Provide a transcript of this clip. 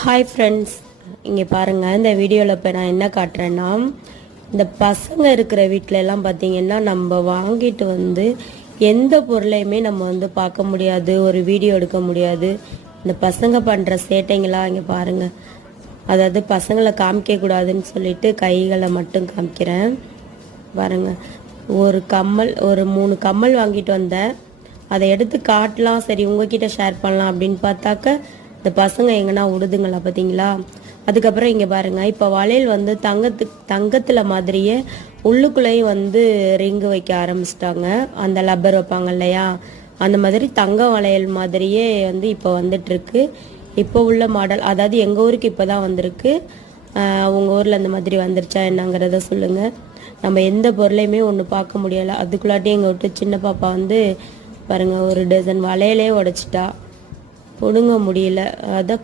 Hi friends, இங்கே பாருங்கள். இந்த வீடியோவில் இப்போ நான் என்ன காட்டுறேன்னா, இந்த பசங்க இருக்கிற வீட்டில எல்லாம் பார்த்தீங்கன்னா நம்ம வாங்கிட்டு வந்து எந்த பொருளையுமே நம்ம வந்து பார்க்க முடியாது, ஒரு வீடியோ எடுக்க முடியாது. இந்த பசங்க பண்ணுற சேட்டைங்களாம் இங்கே பாருங்கள். அதாவது பசங்களை காமிக்கக்கூடாதுன்னு சொல்லிட்டு கைகளை மட்டும் காமிக்கிறேன் பாருங்கள். ஒரு கம்மல், ஒரு 3 கம்மல் வாங்கிட்டு வந்தேன். அதை எடுத்து காட்டலாம், சரி உங்ககிட்ட ஷேர் பண்ணலாம் அப்படின்னு பார்த்தாக்க இந்த பசங்க எங்கன்னா விடுதுங்களா பார்த்தீங்களா. அதுக்கப்புறம் இங்கே பாருங்கள், இப்போ வளையல் வந்து தங்கத்தில் மாதிரியே உள்ளுக்குள்ளேயும் வந்து ரிங்கு வைக்க ஆரம்பிச்சிட்டாங்க. அந்த லப்பர் வைப்பாங்க இல்லையா, அந்த மாதிரி தங்க வளையல் மாதிரியே வந்து இப்போ வந்துட்டுருக்கு. இப்போ உள்ள மாடல், அதாவது எங்கள் ஊருக்கு இப்போ தான் வந்திருக்கு. உங்கள் ஊரில் அந்த மாதிரி வந்துருச்சா என்னங்கிறத சொல்லுங்கள். நம்ம எந்த பொருளையுமே ஒன்று பார்க்க முடியலை. அதுக்குள்ளாட்டி எங்கள் விட்டு சின்ன பாப்பா வந்து பாருங்கள், ஒரு டசன் வளையலே உடைச்சிட்டா, ஒடுங்க முடியல. அதான்